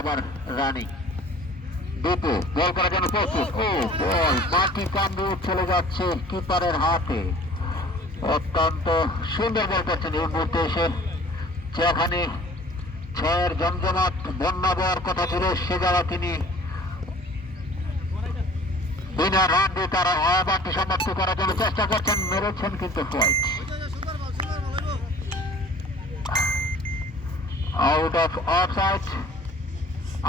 আবার রানিং। দুটো বল করার জন্য প্রস্তুত। ও বল মাটি কামড়ে চলে যাচ্ছে কিপারের হাতে। অত্যন্ত সুন্দর বল করছেন এই মুহূর্তে এসে, যেখানে ছয়ের জমজমাট বন্যা দেওয়ার কথা ছিল সে জায়গা তিনি বিনা রান দিয়ে তারা ওভারটি সমাপ্তি করার জন্য চেষ্টা করছেন, মেরেছেন কিন্তু white. Out of offside,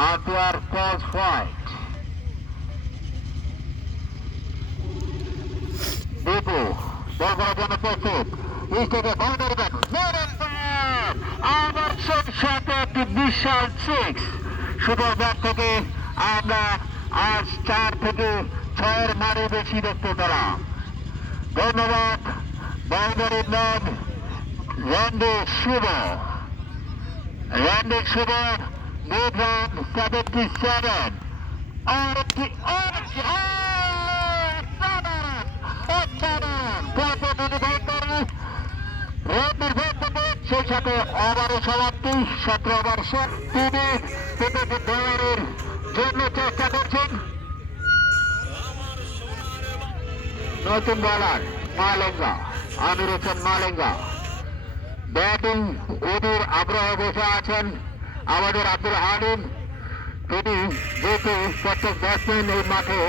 umpire কলস হোয়াইট। দীপু বল করার জন্য প্রস্তুত, স্টেজে বাউন্ডারি ব্যাট, আবার সাথে একটি বিশাল সিক্স। সুপার ব্যাট থেকে আমরা আজ 4 থেকে 6 মারে বেশি দেখতে পেলাম। ধন্যবাদ বাউন্ডারি ম্যান র্যান্ডি শুভ। র্যান্ডি শুভ মিড রান 77। আর একটি সেই সাথে ওভারের সমাপ্তি 17 ওভার শেষ। তিনি দেওয়ারের জন্য চেষ্টা করছেন নতুন বলার মালেঙ্গা, আমির হোসেন মালেঙ্গা। ব্যাটিং ওদের আগ্রহ বসে আছেন আমাদের আব্দুল হালিম। তিনি যেহেতু প্রত্যেক ব্যাটসম্যান এই মাঠে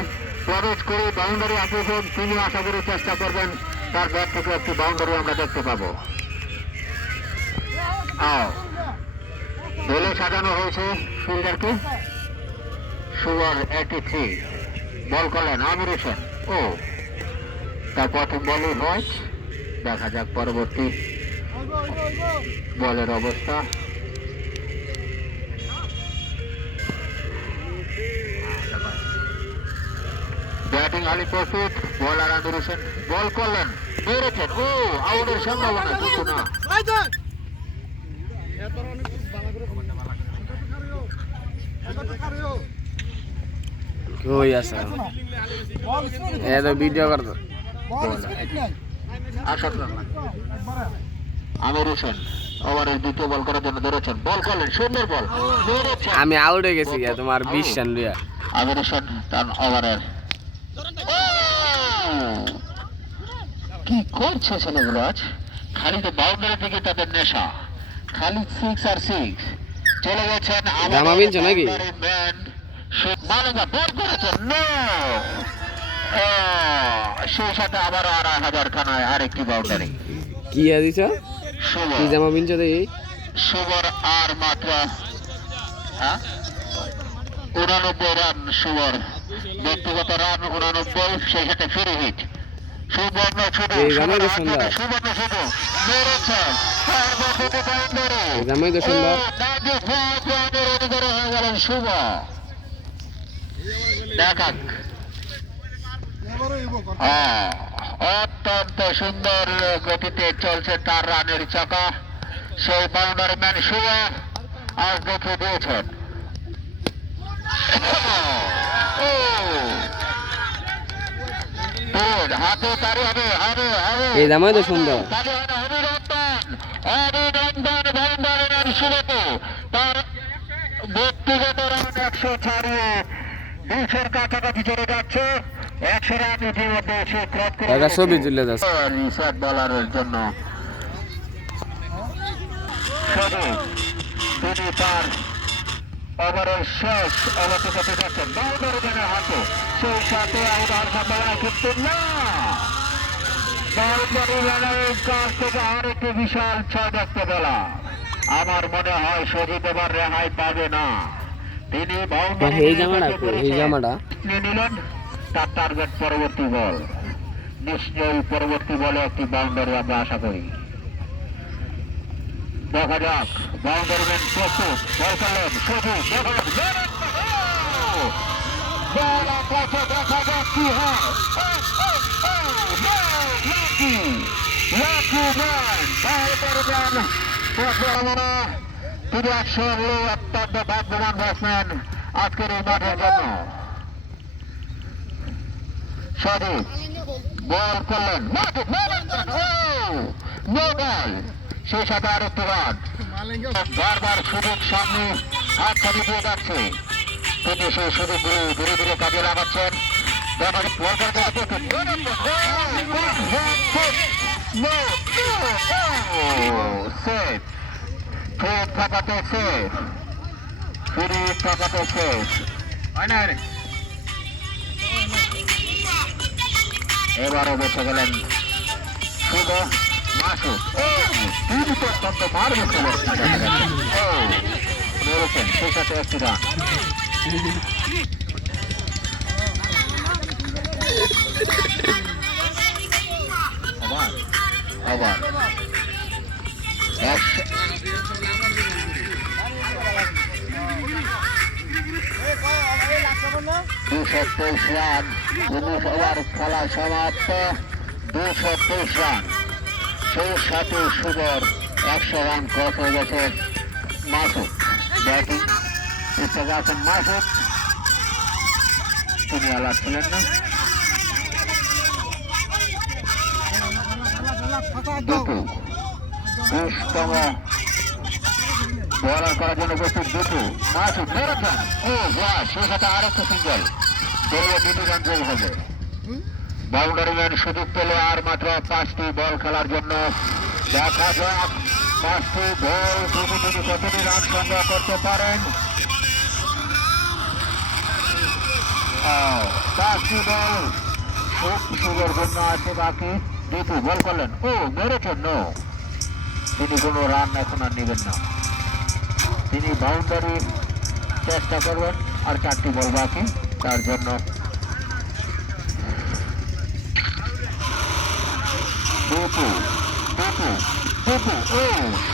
প্রবেশ করে বাউন্ডারি আসবেন, তিনি আশা করে চেষ্টা করবেন তার ব্যাট থেকে একটি বাউন্ডারি আমরা দেখতে পাবো। দলে সাজানো হয়েছে ফিল্ডারকে। সুয়ার 83 বল করলেন আমির হোসেন। ও তার প্রথম বলই হয়। দেখা যাক পরবর্তী বলের অবস্থা। ব্যাটিং আলী প্রস্তুত, বলার আমির হোসেন বল করলেন, মেরেছেন। ও আউটের সম্ভাবনা কিন্তু না। কই আছে এ তো ভিডিও করতো। আমির হোসেন ওভারের দ্বিতীয় বল করার জন্য ধরেছেন, বল করলেন, সুন্দর বল, মেরেছেন। আমি আউট হয়ে গেছি তোমার 20 রান লিয়া। আমির হোসেন তার ওভারের কি করছে ছেলেগুলো আজ, খালি তো বাউন্ডারি থেকে তাদের নেশা, খালি 6 আর 6 চলে গেছেন। জামা বিনছো নাকি? মালেঙ্গা বল করেছেন, সেই সাথে আবার 2,500 খানায় আরেকটি বাউন্ডারি। কি দিছ? কি জামা বিনছো দেখি? শুভর আর মাত্র 89 রান। শুভর ব্যক্তিগত রান 89, সেই সাথে ফ্রি হিট। সুবর্ণ শুধু সুবর্ণ শুধু মেরেছেন সর্বপ্রতি বাউন্ডারি। জামাই তো সুন্দর হয়ে গেলেন শুভ। দেখাক অত্যন্ত সুন্দর গতিতে চলছে তার রানের চাকা। সেই বাউন্ডারি ম্যান শুভ আজ দেখে দিয়েছেন। হাতে তারি হবে, হবে, হবে। এই জামাই তো সুন্দর। অভিনন্দন বাউন্ডারি ম্যান শুভকে। তার ব্যক্তিগত রান 100 ছাড়িয়ে 200-র কাছাকাছি চলে যাচ্ছে। 100 রান ইতিমধ্যে সে ক্রস করে একটা ছবি তুলে যাচ্ছে রিসার্চ বলারের জন্য। তিনি তার ওভারের শেষ ওভারটি করতে যাচ্ছেন বাউন্ডারি ম্যানের হাতে, সেই সাথে আউট সম্ভাবনা কিন্তু না। বাউন্ডারি ম্যানের কাছ থেকে আরেকটি বিশাল 6 দেখতে পেলাম। আমার মনে হয় সজিত এবার রেহাই পাবে না। তিনি বাউন্ডারি নিয়ে নিলেন তার টার্গেট পরবর্তী বল। নিশ্চয়ই পরবর্তী বলে একটি বাউন্ডারি আমরা আশা করি। দেখা যাক বাউন্ডারি ম্যান প্রস্তুত, বল করলেন সজিত, দেখা যাক কি হয়। তিনি আসলে অত্যন্ত ভাগ্যবান ব্যাটসম্যান আজকের এই মাঠের জন্য। সজিত বল করলেন, নো বল, সেই সাথে আরেকটি রান। বারবার সুযোগ সামনে হাত ছাড়িয়ে দিয়ে যাচ্ছে, কিন্তু সে শুধু ধীরে ধীরে কাজে লাগাচ্ছেন। এবারও বেঁচে গেলেন শুভ মাসুদ। তিনি তো অত্যন্ত মারবে মেরেছেন, সেই সাথে একটি রান। আবার 223 রান, 19 ওভার খেলা সমাপ্ত। 223 রান, সেই সাথে শুভর 100 রান ক্রস হয়ে গেছে। মাসুদ ব্যাটিং হিসেবে আছেন মাসুদ, তিনি আলাদ ছিলেন না। দুটো 20তম বলার করার জন্য প্রস্তুত। দুটো মাসুদ মেরেছেন, ও বাহ, সেই সাথে আরেকটা সিঙ্গেল, দলীয় 2টি রান যোগ হবে। বাউন্ডারি ম্যান সুযোগ পেলে আর মাত্র 5টি বল খেলার জন্য। দেখা যাক 5টি বল তিনি কতটি রান সংগ্রহ করতে পারেন। 5টি বল শুভর জন্য আছে বাকি। 2টি বল করলেন, ও মেরেছেন, নো, তিনি কোনো রান এখন আর নেবেন না, তিনি বাউন্ডারি চেষ্টা করবেন। আর 4টি বল বাকি তার জন্য।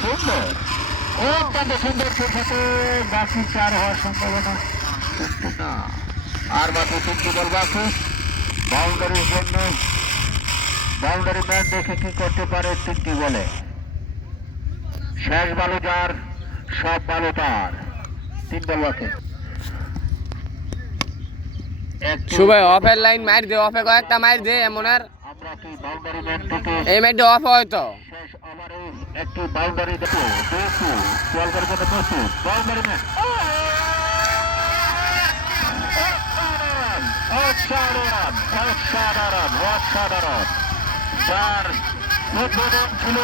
সুন্দর, অত্যন্ত সুন্দর, সাথে বাকি 4 হওয়ার সম্ভাবনা কিন্তু না। আর মাত্র 3টি বল বাকি বাউন্ডারির জন্য। বাউন্ডারি ম্যান দেখে কি করতে পারে 3টি বলে। শেষ বালু যার, সব বালু তার। 3 বল বাকি। শুভ অফের লাইন মার দে, অফে কয়েকটা মার দে এমন। আর আমরা কি বাউন্ডারি ম্যান থেকে এই ম্যাচটা অফ হয়তো শেষ ওভারে একটি বাউন্ডারি দেখো। বল করে করতে প্রস্তুত বাউন্ডারি ম্যান। অসাধারণ, অসাধারণ, অসাধারণ। যার উদ্বোধন ছিল